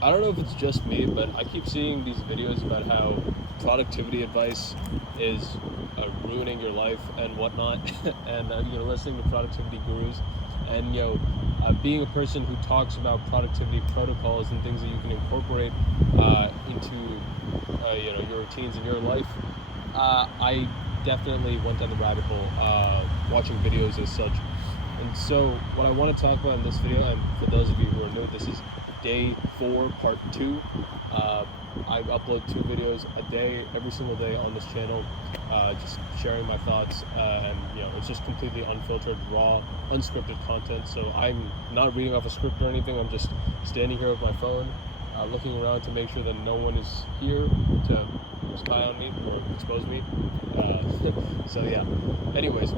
I don't know if it's just me, but I keep seeing these videos about how productivity advice is ruining your life and whatnot, and listening to productivity gurus, and being a person who talks about productivity protocols and things that you can incorporate into your routines in your life. I definitely went down the rabbit hole watching videos as such. And so, what I want to talk about in this video, and for those of you who are new, this is day 4, part 2. I upload 2 videos a day, every single day on this channel, just sharing my thoughts, and it's just completely unfiltered, raw, unscripted content. So I'm not reading off a script or anything. I'm just standing here with my phone, looking around to make sure that no one is here to spy on me or expose me. So yeah. Anyways,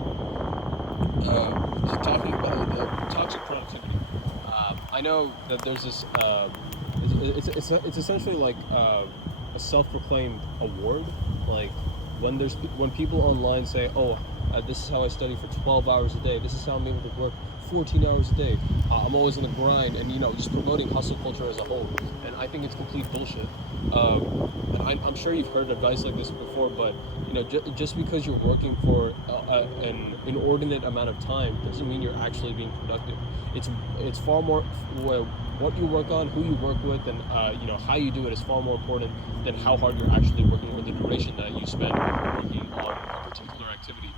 just talking about toxic productivity. I know that there's this. It's essentially like a self-proclaimed award. Like when people online say, "Oh, this is how I study for 12 hours a day. This is how I'm able to work 14 hours a day. I'm always in the grind," and just promoting hustle culture as a whole. And I think it's complete bullshit. And I'm sure you've heard advice like this before, but just because you're working for an inordinate amount of time doesn't mean you're actually being productive. It's far more what you work on, who you work with, and how you do it is far more important than how hard you're actually working or the duration that you spend working on a particular activity.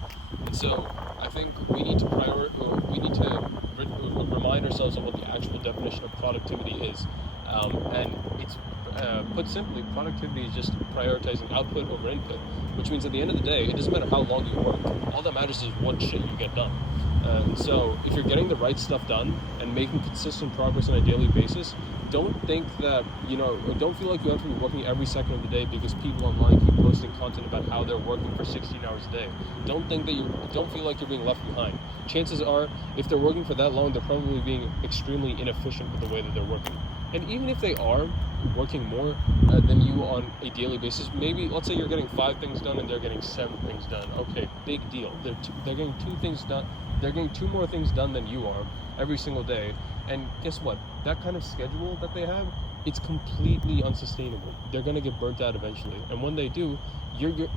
And so I think we need to remind ourselves of what the actual definition of productivity is. And it's put simply, productivity is just prioritizing output over input, which means at the end of the day, it doesn't matter how long you work. All that matters is what shit you get done. And so if you're getting the right stuff done and making consistent progress on a daily basis, don't think that, don't feel like you have to be working every second of the day because people online keep posting content about how they're working for 16 hours a day. Don't feel like you're being left behind. Chances are, if they're working for that long, they're probably being extremely inefficient with the way that they're working. And even if they are working more than you on a daily basis, maybe let's say you're getting 5 things done and they're getting 7 things done. Okay, big deal. They're getting 2 things done. They're getting 2 more things done than you are every single day. And guess what? That kind of schedule that they have, it's completely unsustainable. They're gonna get burnt out eventually. And when they do, you're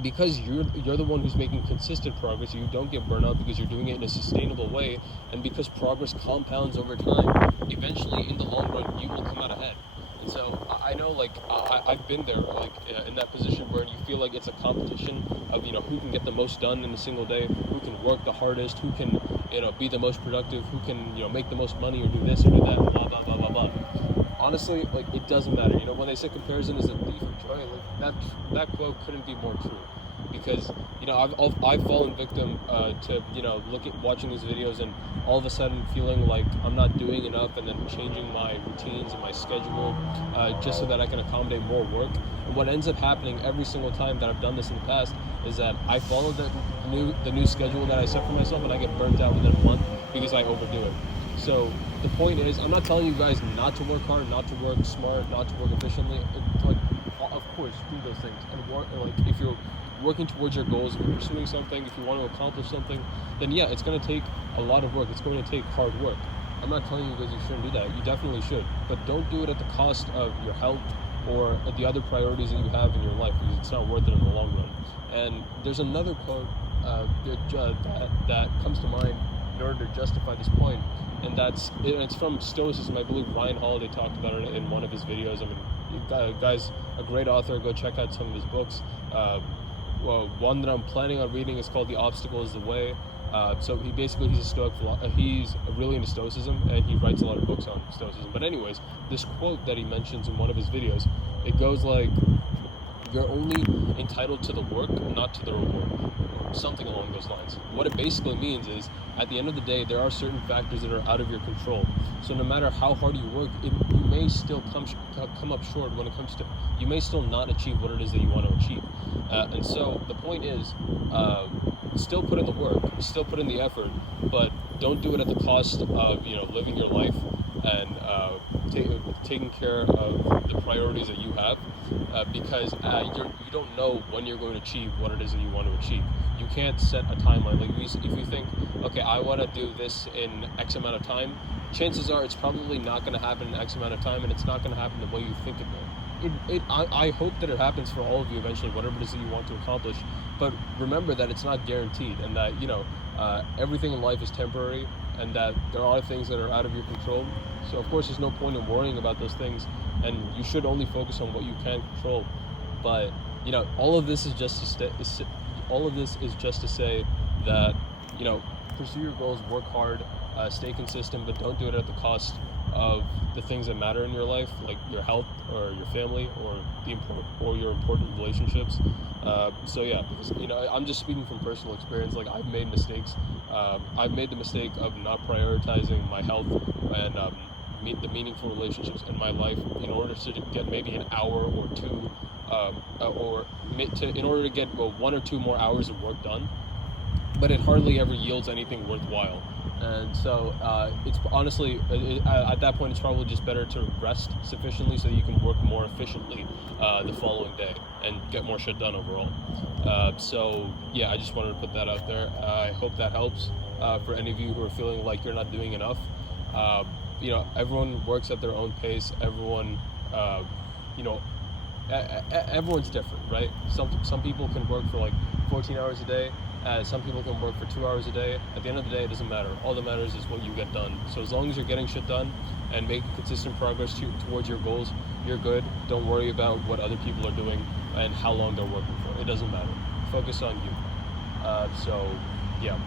because you're the one who's making consistent progress. You don't get burnout because you're doing it in a sustainable way, and because progress compounds over time, eventually in the long run you will come out ahead. And so I know, like, I've been there, like, in that position where you feel like it's a competition of who can get the most done in a single day, who can work the hardest, who can be the most productive, who can make the most money or do this or do that, blah blah blah blah blah. Honestly, like, it doesn't matter. When they say comparison is a thief of joy, like, that quote couldn't be more true. Because I've fallen victim to watching these videos and all of a sudden feeling like I'm not doing enough, and then changing my routines and my schedule just so that I can accommodate more work. And what ends up happening every single time that I've done this in the past is that I follow the new schedule that I set for myself, and I get burnt out within a month because I overdo it. So the point is, I'm not telling you guys not to work hard, not to work smart, not to work efficiently. Like, of course, do those things and work. Like, if you're working towards your goals, if you're pursuing something, if you want to accomplish something, then yeah, it's going to take a lot of work. It's going to take hard work. I'm not telling you guys you shouldn't do that. You definitely should, but don't do it at the cost of your health or the other priorities that you have in your life, because it's not worth it in the long run. And there's another quote that comes to mind in order to justify this point, and it's from Stoicism. I believe Ryan Holiday talked about it in one of his videos. I mean, guy's a great author. Go check out some of his books. Well, one that I'm planning on reading is called The Obstacle is the Way. So he's a Stoic he's really into Stoicism, and he writes a lot of books on Stoicism. But anyways, this quote that he mentions in one of his videos, it goes like, "You're only entitled to the work, not to the reward," or something along those lines. What it basically means is, at the end of the day, there are certain factors that are out of your control. So no matter how hard you work, you may still come up short when it comes to, you may still not achieve what it is that you want to achieve. And so the point is, still put in the work, still put in the effort, but don't do it at the cost of living your life and taking care of the priorities that you have, because you don't know when you're going to achieve what it is that you want to achieve. You can't set a timeline. Like if you think, okay, I want to do this in X amount of time, chances are it's probably not going to happen in X amount of time, and it's not going to happen the way you think it will. I hope that it happens for all of you eventually, whatever it is that you want to accomplish. But remember that it's not guaranteed, and that everything in life is temporary, and that there are things that are out of your control. So of course, there's no point in worrying about those things, and you should only focus on what you can control. But all of this is just to say that pursue your goals, work hard, stay consistent, but don't do it at the cost of the things that matter in your life, like your health or your family or your important relationships. So yeah, because I'm just speaking from personal experience. Like I've made mistakes. I've made the mistake of not prioritizing my health and the meaningful relationships in my life in order to get maybe an hour or two, in order to get 1 or 2 more hours of work done. But it hardly ever yields anything worthwhile. And so it's honestly, at that point, it's probably just better to rest sufficiently so you can work more efficiently the following day and get more shit done overall. So yeah, I just wanted to put that out there. I hope that helps for any of you who are feeling like you're not doing enough. Everyone works at their own pace. Everyone, everyone's different, right? Some people can work for like 14 hours a day. Some people can work for 2 hours a day. At the end of the day, it doesn't matter. All that matters is what you get done. So as long as you're getting shit done and making consistent progress towards your goals, you're good. Don't worry about what other people are doing and how long they're working for. It doesn't matter. Focus on you. So yeah,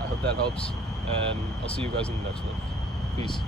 I hope that helps, and I'll see you guys in the next one. Peace.